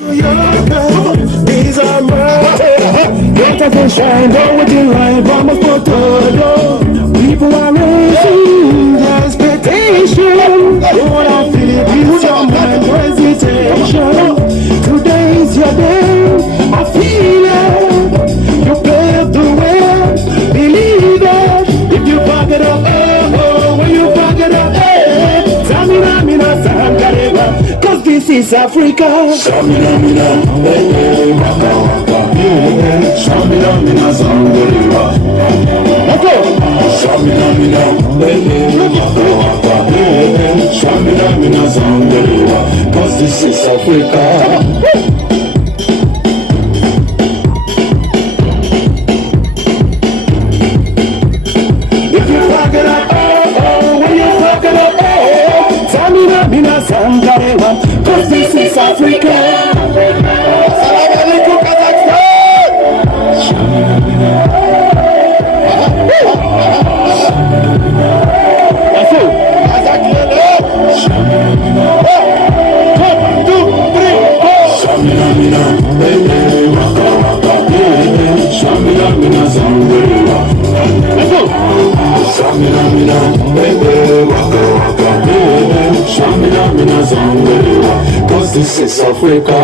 These are mine. Don't have to shine down with the light. Vamos por todo. People are raising their expectation. What I feel, peace of mind, no hesitation. Today is your day. I feel it. You pave the way. Believe it. If you back it up, oh, when you back it up, eh. Samina, mina, sangareba. Cause this is Africa. Samina, mina, eh, waka, waka. Samina, mina, sangareba. Let's go. Samina, mina, waka, waka. Samina, mina, sangareba. Cause this is Africa. Cause this is Africa. Salam alaikum Kazakhstan. One, two, three, four. Shamina mina, baby, waka waka, Shamina mina zambiriwa. Let's go. Shamina mina, baby, waka waka, Shamina mina zambiriwa. Cause this is Africa.